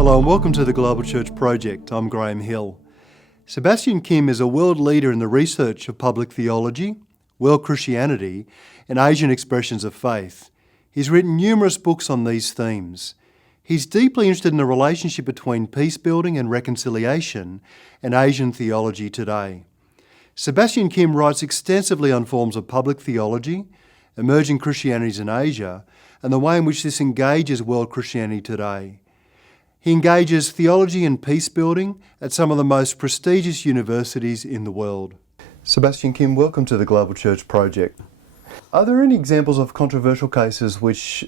Hello and welcome to the Global Church Project. I'm Graham Hill. Sebastian Kim is a world leader in the research of public theology, world Christianity, and Asian expressions of faith. He's written numerous books on these themes. He's deeply interested in the relationship between peace building and reconciliation and Asian theology today. Sebastian Kim writes extensively on forms of public theology, emerging Christianities in Asia, and the way in which this engages world Christianity today. He engages theology and peace building at some of the most prestigious universities in the world. Sebastian Kim, welcome to the Global Church Project. Are there any examples of controversial cases which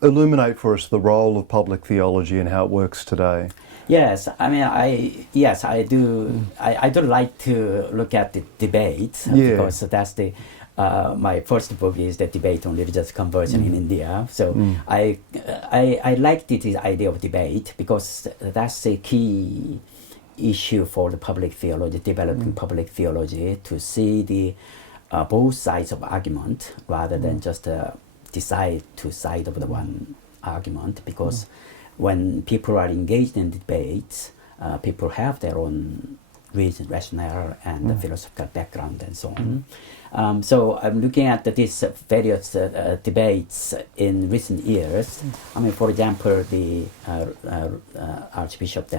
illuminate for us the role of public theology and how it works today? Yes, I do. I do like to look at the debate because that's the. My first book is the debate on religious conversion in India. So I like this idea of debate because that's a key issue for the public theology, developing public theology, to see the both sides of argument rather than just decide to side of the one argument. Because when people are engaged in debates, people have their own reason, rationale, and philosophical background and so on. So I'm looking at these various debates in recent years. For example, the Archbishop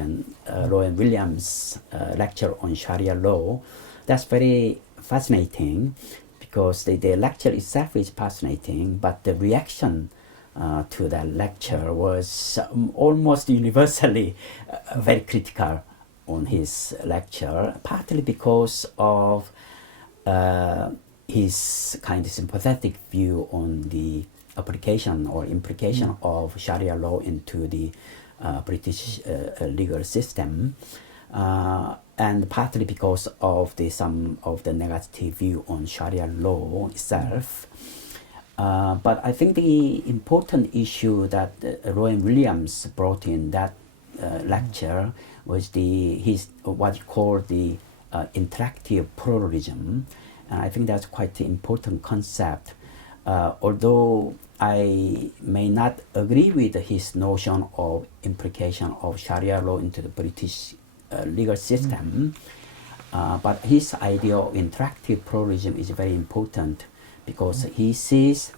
Rowan Williams' lecture on Sharia law. That's very fascinating because the lecture itself is fascinating, but the reaction to that lecture was almost universally very critical on his lecture, partly because of his kind of sympathetic view on the application or implication of Sharia law into the British legal system, and partly because of some of the negative view on Sharia law itself. But I think the important issue that Rowan Williams brought in that lecture was what he called the interactive pluralism, and I think that's quite an important concept. Although I may not agree with his notion of implication of Sharia law into the British legal system, but his idea of interactive pluralism is very important because he sees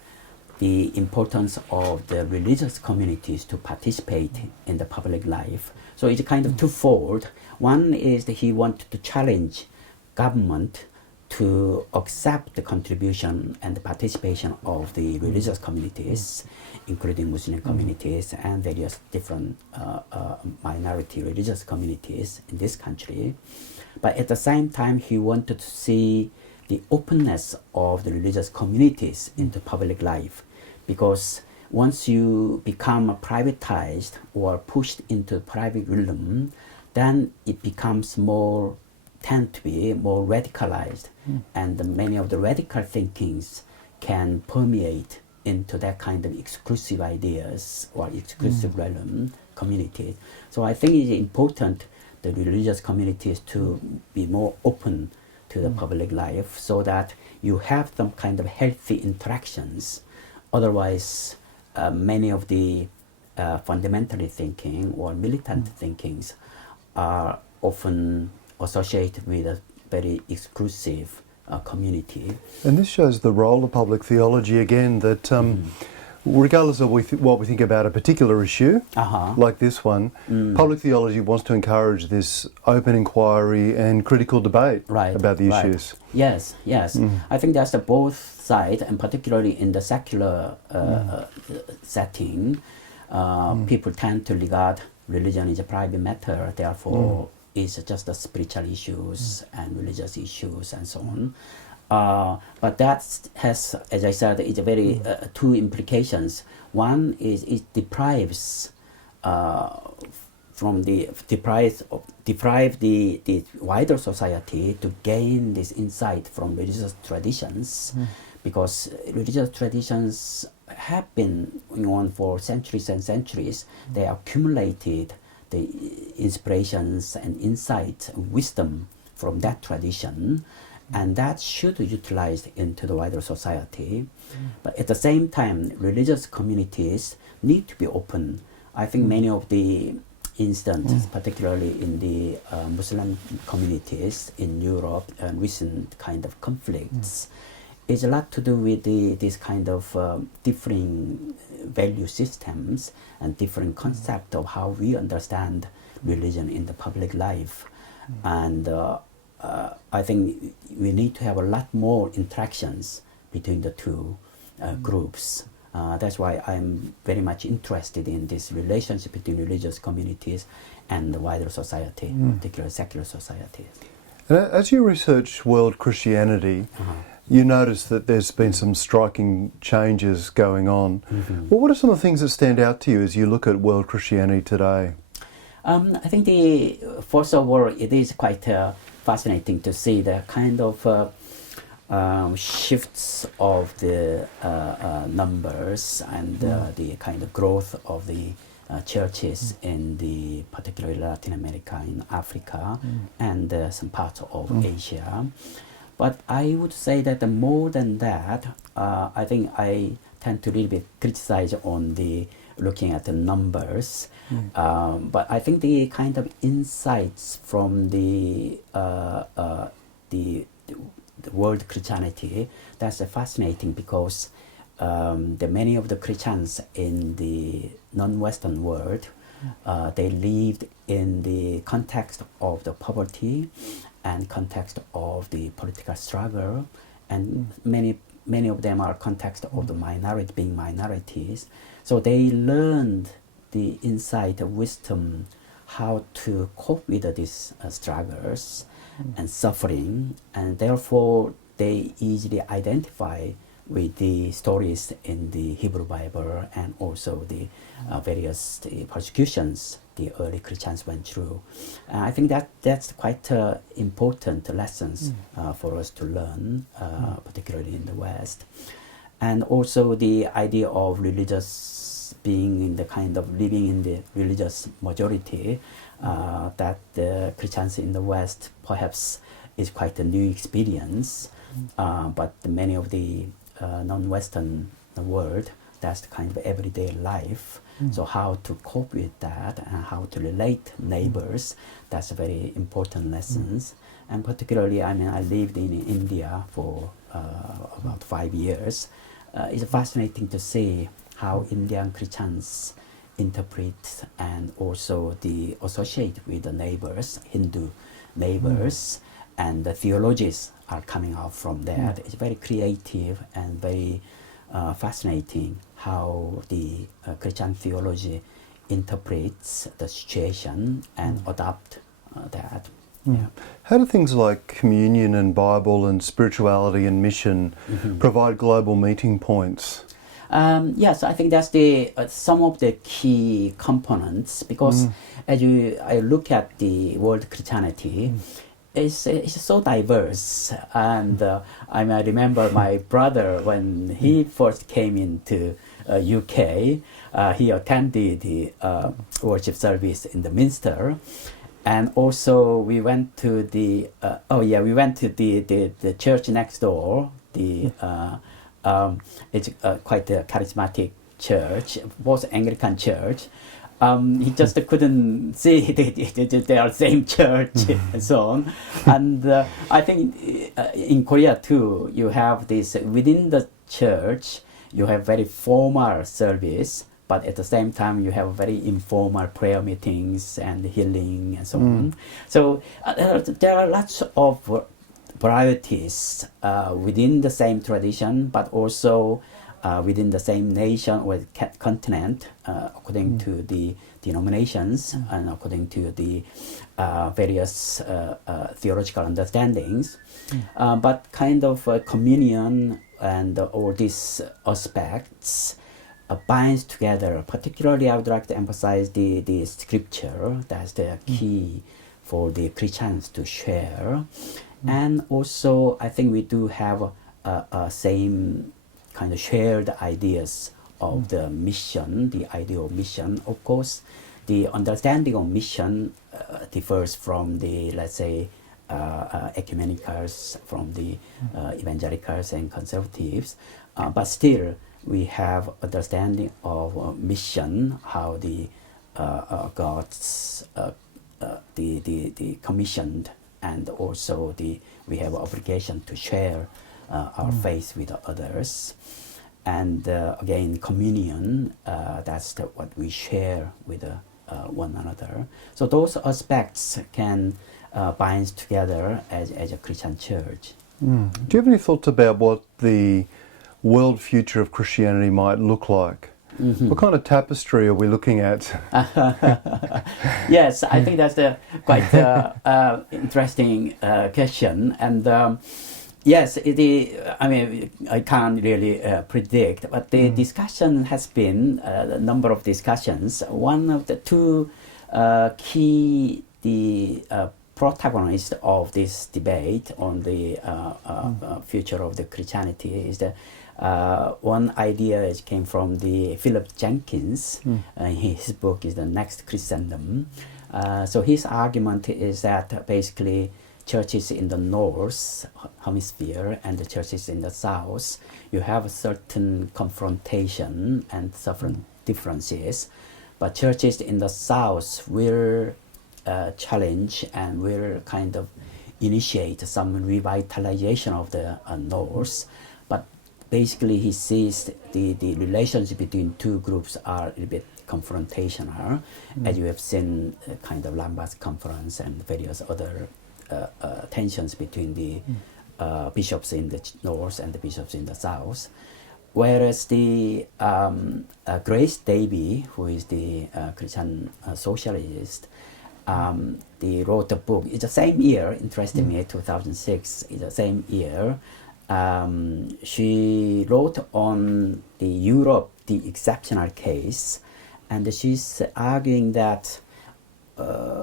the importance of the religious communities to participate in the public life. So it's kind of twofold. One is that he wanted to challenge government to accept the contribution and the participation of the religious communities, including Muslim communities and various different minority religious communities in this country. But at the same time, he wanted to see the openness of the religious communities into public life, because once you become privatized or pushed into the private realm, then it becomes tend to be more radicalized, and many of the radical thinkings can permeate into that kind of exclusive ideas or exclusive realm communities. So I think it's important the religious communities to be more open to the public life so that you have some kind of healthy interactions. Otherwise, many of the fundamentally thinking or militant thinkings are often associated with a very exclusive community. And this shows the role of public theology again, that regardless of what we think about a particular issue, like this one, public theology wants to encourage this open inquiry and critical debate about the issues. Yes. I think that's the both sides, and particularly in the secular setting, people tend to regard religion as a private matter, therefore it's just the spiritual issues and religious issues and so on. But that has, as I said, it's a very two implications. One is it deprive the wider society to gain this insight from religious traditions, because religious traditions have been going on for centuries and centuries. They accumulated the inspirations and insight, wisdom from that tradition, and that should be utilized into the wider society. But at the same time, religious communities need to be open I think many of the incidents, particularly in the Muslim communities in Europe and recent kind of conflicts, is a lot to do with this kind of differing value systems and different concept of how we understand religion in the public life. And I think we need to have a lot more interactions between the two groups. That's why I'm very much interested in this relationship between religious communities and the wider society, particularly secular societies. And as you research world Christianity, you notice that there's been some striking changes going on. Well, what are some of the things that stand out to you as you look at world Christianity today? I think first of all, it is quite fascinating to see the kind of shifts of the numbers and the kind of growth of the churches in the particularly Latin America, in Africa, and some parts of Asia. But I would say that more than that, I think I tend to a little bit criticize on the looking at the numbers. But I think the kind of insights from the world Christianity, that's fascinating, because the many of the Christians in the non-Western world, they lived in the context of the poverty and context of the political struggle, and many of them are context of the minority, being minorities. So they learned the insight of wisdom, how to cope with these struggles and suffering, and therefore they easily identify with the stories in the Hebrew Bible and also the various persecutions the early Christians went through. I think that's quite important lessons for us to learn, particularly in the West. And also the idea of religious being in the kind of living in the religious majority, that the Christians in the West perhaps is quite a new experience, but many of the non-Western world, that's the kind of everyday life. So how to cope with that and how to relate neighbors, that's very important lessons. And particularly, I mean, I lived in India for about 5 years. It's fascinating to see how Indian Christians interpret and also the associate with the neighbors, Hindu neighbors, and the theologies are coming out from that. It's very creative and very fascinating how the Christian theology interprets the situation and adopt that. Yeah. How do things like communion and Bible and spirituality and mission provide global meeting points? Yes, I think that's the some of the key components, because as I look at the world Christianity, it's so diverse. And I remember my brother, when he first came into UK, he attended the worship service in the Minster. And also we went to the the church next door. It's quite a charismatic church, both Anglican church. He just couldn't see they are same church and so on. And I think in Korea too, you have this within the church, you have very formal service, but at the same time you have very informal prayer meetings and healing and so on. So there are lots of varieties within the same tradition, but also within the same nation or continent, according to the denominations and according to the various theological understandings. But kind of communion and all these aspects binds together. Particularly, I would like to emphasize the scripture. That's the key for the Christians to share. And also, I think we do have same kind of shared ideas of the mission, the idea of mission. Of course, the understanding of mission differs from the, let's say, ecumenicals, from the evangelicals and conservatives, but still we have understanding of mission, how the God's the commissioned, and also we have an obligation to share our faith with others. And again, communion, that's what we share with one another. So those aspects can bind together as a Christian church. Do you have any thoughts about what the world future of Christianity might look like? What kind of tapestry are we looking at? Yes, I think that's a quite interesting question. And yes, I mean, I can't really predict, but the discussion has been a number of discussions. One of the two key protagonists of this debate on the future of the Christianity is that one idea came from the Philip Jenkins. His book is The Next Christendom. So his argument is that basically churches in the north hemisphere and the churches in the south, you have a certain confrontation and certain differences, but churches in the south will challenge and will kind of initiate some revitalization of the north. But basically he sees the relationship between two groups are a little bit confrontational, as you have seen kind of Lambeth Conference and various other tensions between the bishops in the north and the bishops in the south. Whereas the Grace Davy, who is the Christian socialist, they wrote a book. It's the same year, interestingly, 2006. It's the same year. She wrote on the Europe, the exceptional case, and she's arguing that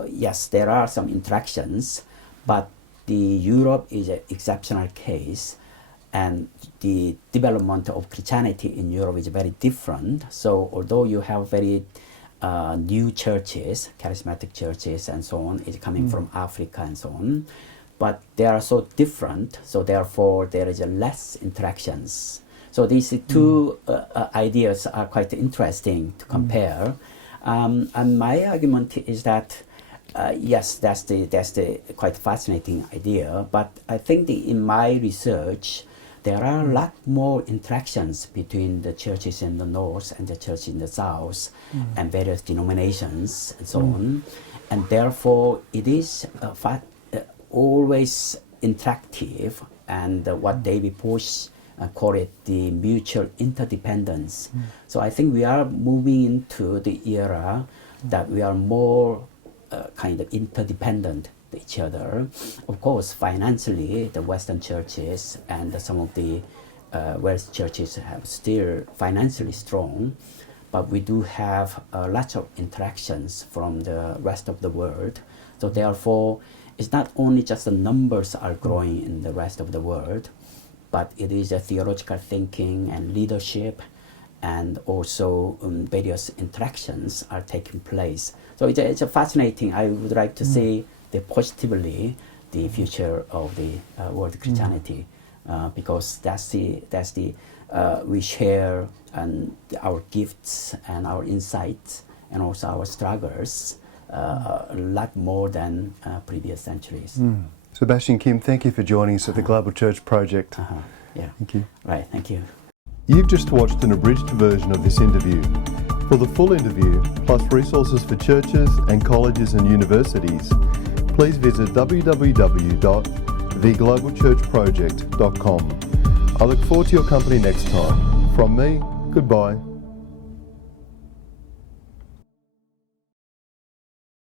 yes, there are some interactions, but the Europe is an exceptional case, and the development of Christianity in Europe is very different. So although you have very new churches, charismatic churches and so on, is coming from Africa and so on, but they are so different, so therefore there is less interactions. So these two ideas are quite interesting to compare. And my argument is that yes, that's the quite fascinating idea, but I think in my research there are a lot more interactions between the churches in the north and the church in the south and various denominations and so on, and therefore it is always interactive, and what David Bush call it the mutual interdependence. So I think we are moving into the era that we are more kind of interdependent to each other. Of course, financially, the Western churches and some of the West churches have still financially strong, but we do have lots of interactions from the rest of the world. So therefore, it's not only just the numbers are growing in the rest of the world, but it is a theological thinking and leadership, and also various interactions are taking place. So it's a fascinating. I would like to see positively the future of the world Christianity, because that's the we share and our gifts and our insights and also our struggles a lot more than previous centuries. Sebastian Kim, thank you for joining us at the Global Church Project. Yeah. Thank you. Right, thank you. You've just watched an abridged version of this interview. For the full interview, plus resources for churches and colleges and universities, please visit www.theglobalchurchproject.com. I look forward to your company next time. From me, goodbye.